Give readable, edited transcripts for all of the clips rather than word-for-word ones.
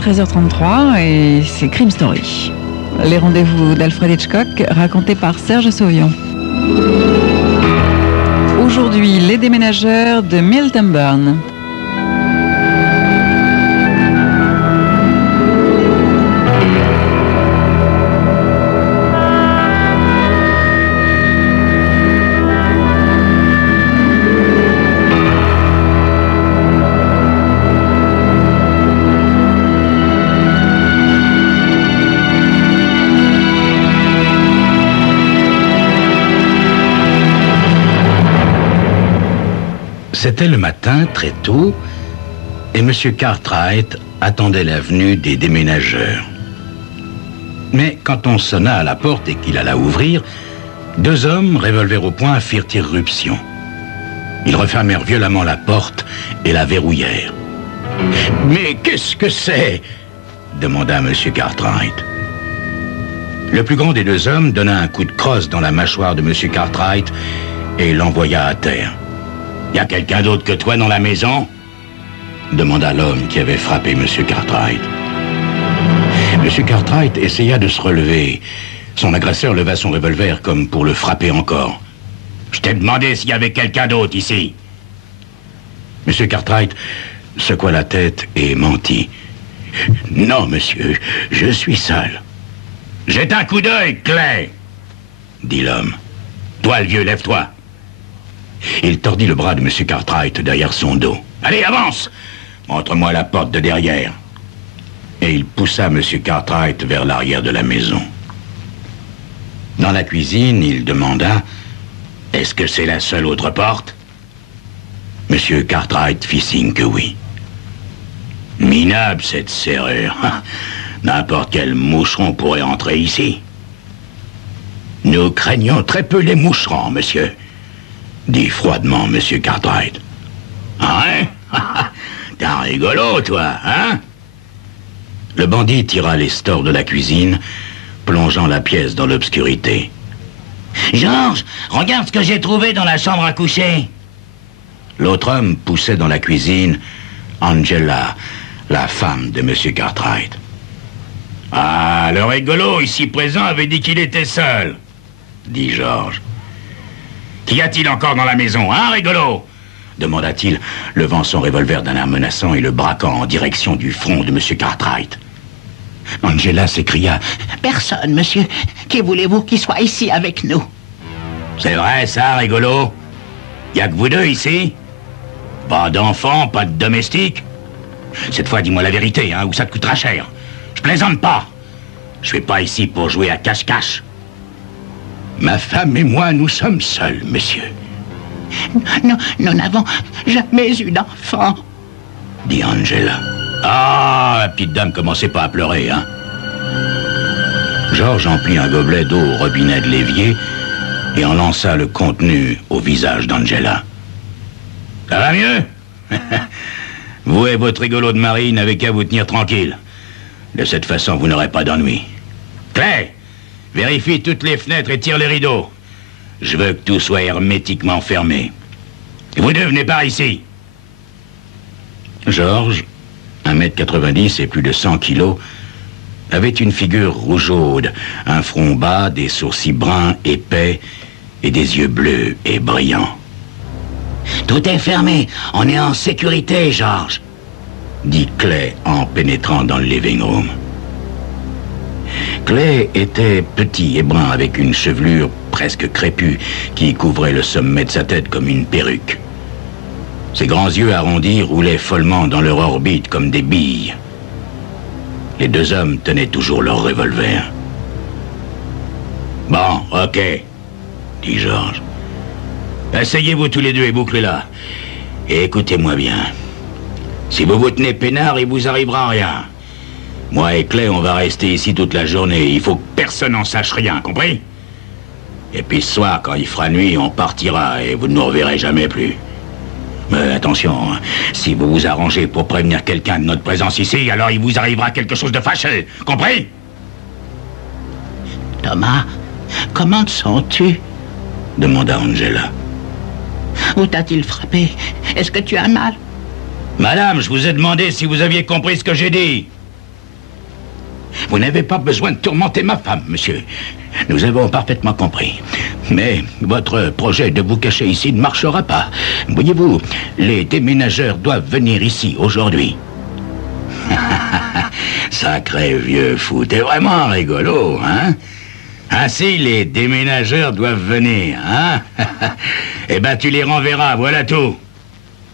13h33 et c'est Crime Story. Les rendez-vous d'Alfred Hitchcock racontés par Serge Sauvion. Aujourd'hui, Les Déménageurs de Milton Berle. C'était le matin, très tôt, et M. Cartwright attendait la venue des déménageurs. Mais quand on sonna à la porte et qu'il alla ouvrir, deux hommes, revolver au poing, firent irruption. Ils refermèrent violemment la porte et la verrouillèrent. « Mais qu'est-ce que c'est ?» demanda M. Cartwright. Le plus grand des deux hommes donna un coup de crosse dans la mâchoire de M. Cartwright et l'envoya à terre. « Y a quelqu'un d'autre que toi dans la maison ?» demanda l'homme qui avait frappé M. Cartwright. M. Cartwright essaya de se relever. Son agresseur leva son revolver comme pour le frapper encore. « Je t'ai demandé s'il y avait quelqu'un d'autre ici. » M. Cartwright secoua la tête et mentit. « Non, monsieur, je suis seul. »« Jette un coup d'œil, Clay !» dit l'homme. « Toi, le vieux, lève-toi. » Il tordit le bras de M. Cartwright derrière son dos. « Allez, avance! Montre-moi la porte de derrière. » Et il poussa M. Cartwright vers l'arrière de la maison. Dans la cuisine, il demanda « Est-ce que c'est la seule autre porte ?» M. Cartwright fit signe que oui. « Minable, cette serrure. N'importe quel moucheron pourrait entrer ici. »« Nous craignons très peu les moucherons, monsieur. » dit froidement M. Cartwright. « Hein? T'es un rigolo, toi, hein ?» Le bandit tira les stores de la cuisine, plongeant la pièce dans l'obscurité. « Georges, regarde ce que j'ai trouvé dans la chambre à coucher !» L'autre homme poussait dans la cuisine Angela, la femme de M. Cartwright. « Ah, le rigolo ici présent avait dit qu'il était seul, » dit Georges. Qu'y a-t-il encore dans la maison, hein, rigolo ?» demanda-t-il, levant son revolver d'un air menaçant et le braquant en direction du front de M. Cartwright. Angela s'écria « Personne, monsieur. Qui voulez-vous qu'il soit ici avec nous ?»« C'est vrai, ça, rigolo? Y a que vous deux ici? Pas d'enfants, pas de domestiques? Cette fois, dis-moi la vérité, hein, ou ça te coûtera cher. Je plaisante pas. Je suis pas ici pour jouer à cache-cache. Ma femme et moi, nous sommes seuls, monsieur. » Nous n'avons jamais eu d'enfant, dit Angela. Ah, la petite dame commençait pas à pleurer, hein. Georges emplit un gobelet d'eau au robinet de l'évier et en lança le contenu au visage d'Angela. Ça va mieux? Vous et votre rigolo de mari n'avez qu'à vous tenir tranquille. De cette façon, vous n'aurez pas d'ennui. Clay, vérifie toutes les fenêtres et tire les rideaux. Je veux que tout soit hermétiquement fermé. Et vous deux, venez par ici. Georges, 1m90 et plus de 100 kilos, avait une figure rougeaude, un front bas, des sourcils bruns épais et des yeux bleus et brillants. « Tout est fermé, on est en sécurité, Georges, » dit Clay en pénétrant dans le living room. Clay était petit et brun avec une chevelure presque crépue qui couvrait le sommet de sa tête comme une perruque. Ses grands yeux arrondis roulaient follement dans leur orbite comme des billes. Les deux hommes tenaient toujours leur revolver. « Bon, ok, » dit Georges. « Asseyez-vous tous les deux et bouclez-la. Et écoutez-moi bien. Si vous vous tenez peinard, il vous arrivera rien. Moi et Clay, on va rester ici toute la journée. Il faut que personne n'en sache rien, compris? Et puis ce soir, quand il fera nuit, on partira et vous ne nous reverrez jamais plus. Mais attention, hein, si vous vous arrangez pour prévenir quelqu'un de notre présence ici, alors il vous arrivera quelque chose de fâcheux, compris? Thomas, comment te sens-tu? Demanda Angela. Où t'a-t-il frappé? Est-ce que tu as mal? Madame, je vous ai demandé si vous aviez compris ce que j'ai dit. Vous n'avez pas besoin de tourmenter ma femme, monsieur. Nous avons parfaitement compris. Mais votre projet de vous cacher ici ne marchera pas. Voyez-vous, les déménageurs doivent venir ici aujourd'hui. Sacré vieux fou, t'es vraiment rigolo, hein? Ainsi, les déménageurs doivent venir, hein? Eh ben, tu les renverras, voilà tout.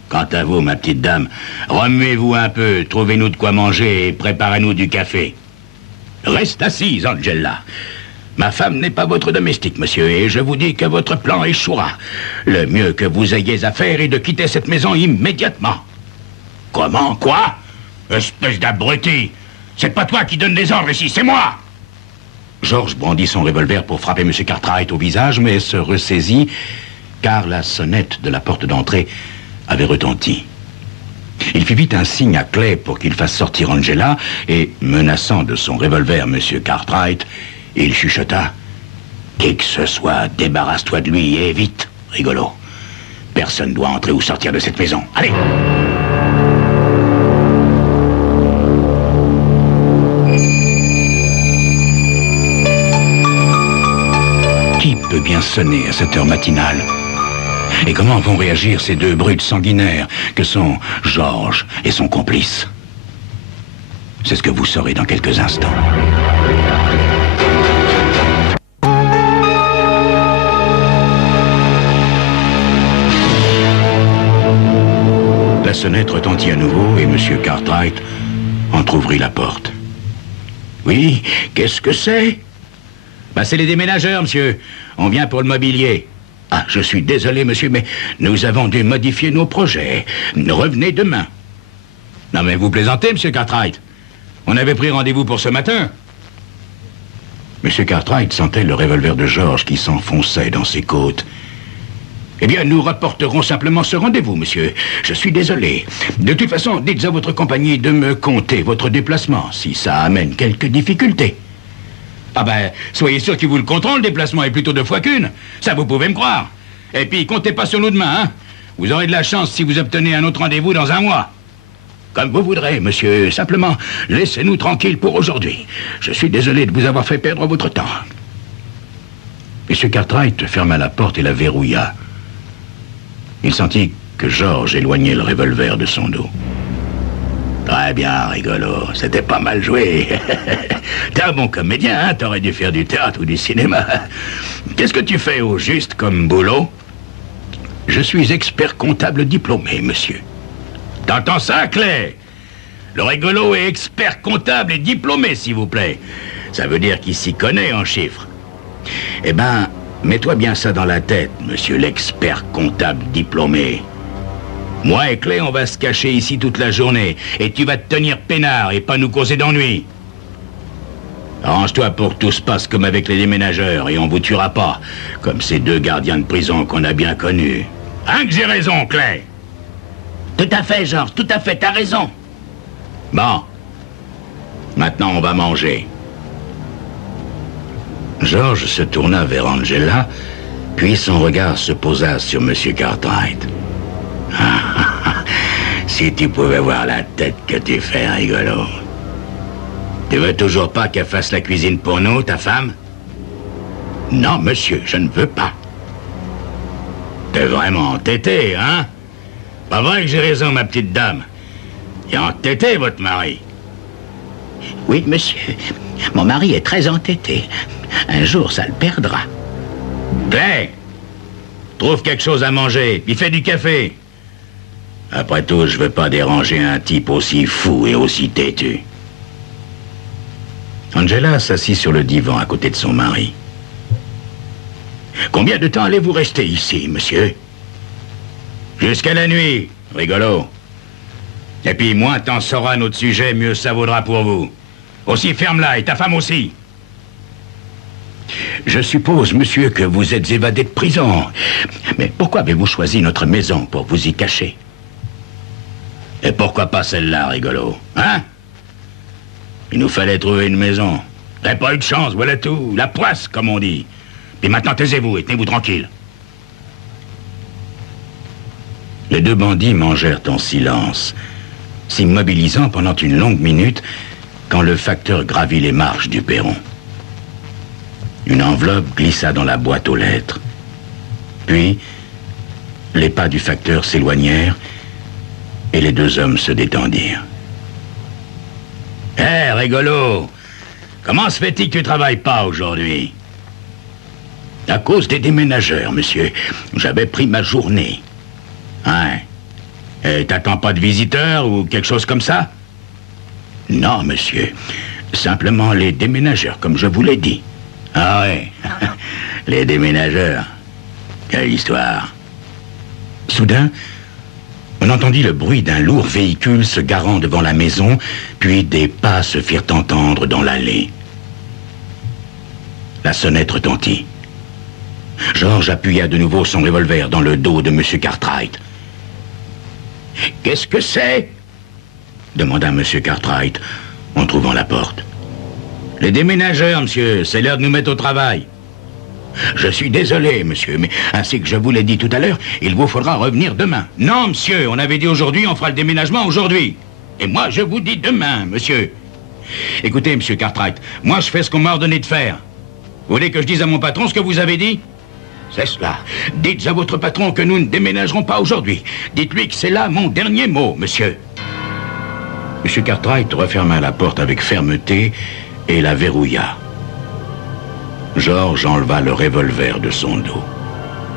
Quant à vous, ma petite dame, remuez-vous un peu, trouvez-nous de quoi manger et préparez-nous du café. Reste assise, Angela. Ma femme n'est pas votre domestique, monsieur, et je vous dis que votre plan échouera. Le mieux que vous ayez à faire est de quitter cette maison immédiatement. Comment? Quoi? Espèce d'abruti! C'est pas toi qui donne des ordres ici, c'est moi! George brandit son revolver pour frapper M. Cartwright au visage, mais se ressaisit, car la sonnette de la porte d'entrée avait retenti. Il fit vite un signe à Clay pour qu'il fasse sortir Angela, et, menaçant de son revolver M. Cartwright, il chuchota: « Qui que ce soit, débarrasse-toi de lui, et vite, rigolo. Personne ne doit entrer ou sortir de cette maison. Allez !» Qui peut bien sonner à cette heure matinale? Et comment vont réagir ces deux brutes sanguinaires que sont George et son complice? C'est ce que vous saurez dans quelques instants. La sonnette retentit à nouveau et M. Cartwright entr'ouvrit la porte. « Oui, qu'est-ce que c'est ?»« Ben, c'est les déménageurs, monsieur. On vient pour le mobilier. » « Ah, je suis désolé, monsieur, mais nous avons dû modifier nos projets. Revenez demain. » « Non, mais vous plaisantez, monsieur Cartwright. On avait pris rendez-vous pour ce matin. » Monsieur Cartwright sentait le revolver de George qui s'enfonçait dans ses côtes. « Eh bien, nous rapporterons simplement ce rendez-vous, monsieur. Je suis désolé. De toute façon, dites à votre compagnie de me compter votre déplacement, si ça amène quelques difficultés. » Ah ben, soyez sûr qu'ils vous le compteront, le déplacement est plutôt 2 fois qu'une. Ça, vous pouvez me croire. Et puis, comptez pas sur nous demain, hein. Vous aurez de la chance si vous obtenez un autre rendez-vous dans 1 mois. Comme vous voudrez, monsieur. Simplement, laissez-nous tranquilles pour aujourd'hui. Je suis désolé de vous avoir fait perdre votre temps. M. Cartwright ferma la porte et la verrouilla. Il sentit que George éloignait le revolver de son dos. Très bien, rigolo. C'était pas mal joué. T'es un bon comédien, hein? T'aurais dû faire du théâtre ou du cinéma. Qu'est-ce que tu fais au juste comme boulot? Je suis expert comptable diplômé, monsieur. T'entends ça, Clay? Le rigolo est expert comptable et diplômé, s'il vous plaît. Ça veut dire qu'il s'y connaît en chiffres. Eh ben, mets-toi bien ça dans la tête, monsieur l'expert comptable diplômé. Moi et Clay, on va se cacher ici toute la journée. Et tu vas te tenir peinard et pas nous causer d'ennui. Arrange-toi pour que tout se passe comme avec les déménageurs et on vous tuera pas. Comme ces 2 gardiens de prison qu'on a bien connus. Hein que j'ai raison, Clay? Tout à fait, George, tout à fait, t'as raison. Bon. Maintenant, on va manger. George se tourna vers Angela, puis son regard se posa sur M. Cartwright. Si tu pouvais voir la tête que tu fais, rigolo. Tu veux toujours pas qu'elle fasse la cuisine pour nous, ta femme? Non, monsieur, je ne veux pas. T'es vraiment entêté, hein? Pas vrai que j'ai raison, ma petite dame? Il est entêté, votre mari. Oui, monsieur. Mon mari est très entêté. Un jour, ça le perdra. Clay, trouve quelque chose à manger, puis fais du café. Après tout, je veux pas déranger un type aussi fou et aussi têtu. Angela s'assit sur le divan à côté de son mari. Combien de temps allez-vous rester ici, monsieur? Jusqu'à la nuit, rigolo. Et puis, moins t'en sauras notre sujet, mieux ça vaudra pour vous. Aussi, ferme-la, et ta femme aussi. Je suppose, monsieur, que vous êtes évadé de prison. Mais pourquoi avez-vous choisi notre maison pour vous y cacher? Et pourquoi pas celle-là, rigolo? Hein? Il nous fallait trouver une maison. Vous n'avez pas eu de chance, voilà tout. La poisse, comme on dit. Puis maintenant, taisez-vous et tenez-vous tranquille. Les 2 bandits mangèrent en silence, s'immobilisant pendant une longue minute quand le facteur gravit les marches du perron. Une enveloppe glissa dans la boîte aux lettres. Puis, les pas du facteur s'éloignèrent et les deux hommes se détendirent. « Hé, rigolo! Comment se fait-il que tu travailles pas aujourd'hui? » « À cause des déménageurs, monsieur. J'avais pris ma journée. » « Hein? Et t'attends pas de visiteurs ou quelque chose comme ça? » ?»« Non, monsieur. Simplement les déménageurs, comme je vous l'ai dit. » »« Ah ouais, les déménageurs. Quelle histoire. » Soudain, on entendit le bruit d'un lourd véhicule se garant devant la maison, puis des pas se firent entendre dans l'allée. La sonnette retentit. Georges appuya de nouveau son revolver dans le dos de M. Cartwright. « Qu'est-ce que c'est ?» demanda M. Cartwright en trouvant la porte. « Les déménageurs, monsieur, c'est l'heure de nous mettre au travail. »« Je suis désolé, monsieur, mais ainsi que je vous l'ai dit tout à l'heure, il vous faudra revenir demain. »« Non, monsieur, on avait dit aujourd'hui, on fera le déménagement aujourd'hui. Et moi, je vous dis demain, monsieur. Écoutez, monsieur Cartwright, moi, je fais ce qu'on m'a ordonné de faire. Vous voulez que je dise à mon patron ce que vous avez dit ? C'est cela. Dites à votre patron que nous ne déménagerons pas aujourd'hui. Dites-lui que c'est là mon dernier mot, monsieur. » M. Cartwright referma la porte avec fermeté et la verrouilla. Georges enleva le revolver de son dos.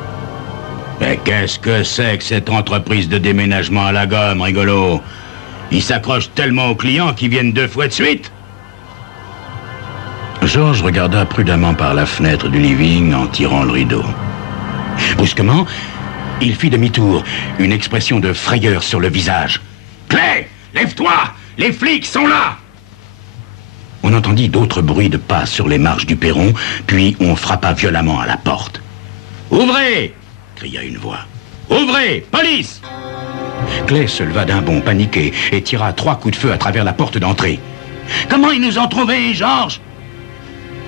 « Mais qu'est-ce que c'est que cette entreprise de déménagement à la gomme, rigolo? Ils s'accrochent tellement aux clients qu'ils viennent 2 fois de suite. » Georges regarda prudemment par la fenêtre du living en tirant le rideau. Brusquement, il fit demi-tour, une expression de frayeur sur le visage. « Clay, lève-toi! Les flics sont là !» On entendit d'autres bruits de pas sur les marches du perron, puis on frappa violemment à la porte. « Ouvrez !» cria une voix. « Ouvrez! Police !» Clay se leva d'un bond paniqué et tira 3 coups de feu à travers la porte d'entrée. « Comment ils nous ont trouvés, Georges ?»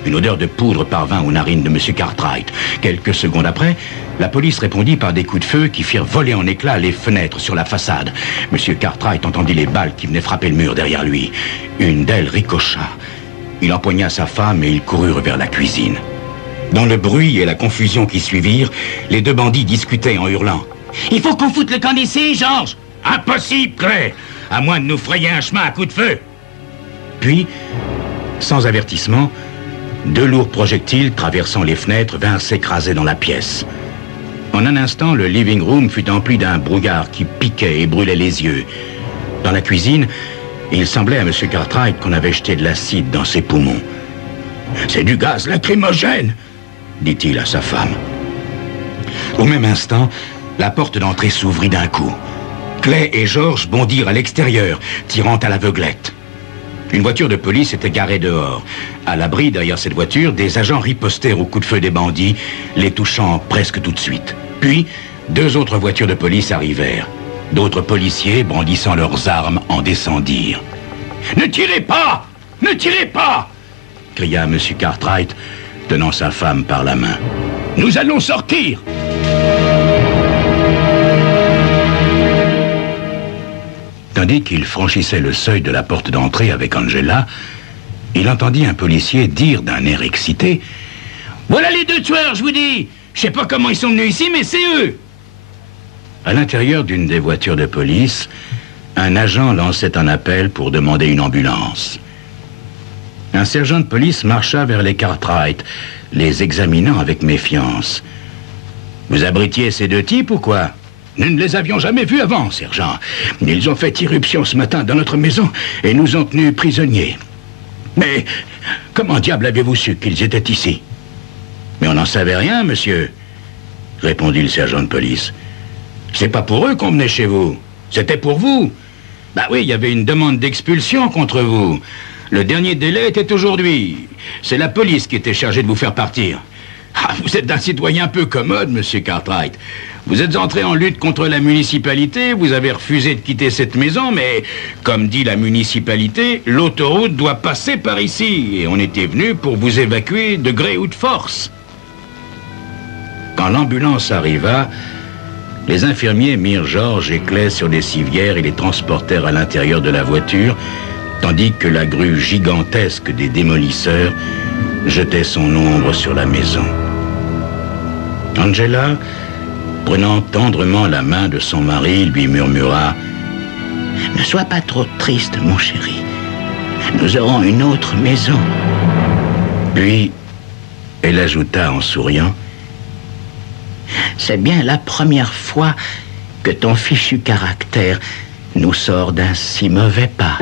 Une odeur de poudre parvint aux narines de M. Cartwright. Quelques secondes après, la police répondit par des coups de feu qui firent voler en éclats les fenêtres sur la façade. M. Cartwright entendit les balles qui venaient frapper le mur derrière lui. Une d'elles ricocha. Il empoigna sa femme et ils coururent vers la cuisine. Dans le bruit et la confusion qui suivirent, les 2 bandits discutaient en hurlant. « Il faut qu'on foute le camp d'ici, Georges !»« Impossible, Clay, à moins de nous frayer un chemin à coups de feu !» Puis, sans avertissement, 2 lourds projectiles traversant les fenêtres vinrent s'écraser dans la pièce. En un instant, le living room fut empli d'un brouillard qui piquait et brûlait les yeux. Dans la cuisine, il semblait à M. Cartwright qu'on avait jeté de l'acide dans ses poumons. « C'est du gaz lacrymogène !» dit-il à sa femme. Au même instant, la porte d'entrée s'ouvrit d'un coup. Clay et Georges bondirent à l'extérieur, tirant à l'aveuglette. Une voiture de police était garée dehors. À l'abri derrière cette voiture, des agents ripostèrent aux coups de feu des bandits, les touchant presque tout de suite. Puis, 2 autres voitures de police arrivèrent. D'autres policiers, brandissant leurs armes, en descendirent. « Ne tirez pas! Ne tirez pas !» cria M. Cartwright, tenant sa femme par la main. « Nous allons sortir !» Tandis qu'il franchissait le seuil de la porte d'entrée avec Angela, il entendit un policier dire d'un air excité « Voilà les 2 tueurs, je vous dis! Je sais pas comment ils sont venus ici, mais c'est eux !» À l'intérieur d'une des voitures de police, un agent lançait un appel pour demander une ambulance. Un sergent de police marcha vers les Cartwright, les examinant avec méfiance. « Vous abritiez ces 2 types ou quoi ? » « Nous ne les avions jamais vus avant, sergent. Ils ont fait irruption ce matin dans notre maison et nous ont tenus prisonniers. Mais comment diable avez-vous su qu'ils étaient ici? »« Mais on n'en savait rien, monsieur, » répondit le sergent de police. « C'est pas pour eux qu'on venait chez vous. C'était pour vous. Bah oui, il y avait une demande d'expulsion contre vous. Le dernier délai était aujourd'hui. C'est la police qui était chargée de vous faire partir. Ah, vous êtes un citoyen peu commode, monsieur Cartwright. Vous êtes entré en lutte contre la municipalité, vous avez refusé de quitter cette maison, mais, comme dit la municipalité, l'autoroute doit passer par ici, et on était venu pour vous évacuer de gré ou de force. » Quand l'ambulance arriva, les infirmiers mirent Georges et Clay sur des civières et les transportèrent à l'intérieur de la voiture, tandis que la grue gigantesque des démolisseurs jetait son ombre sur la maison. Angela, prenant tendrement la main de son mari, lui murmura « Ne sois pas trop triste, mon chéri. Nous aurons une autre maison. » Puis, elle ajouta en souriant « C'est bien la première fois que ton fichu caractère nous sort d'un si mauvais pas. »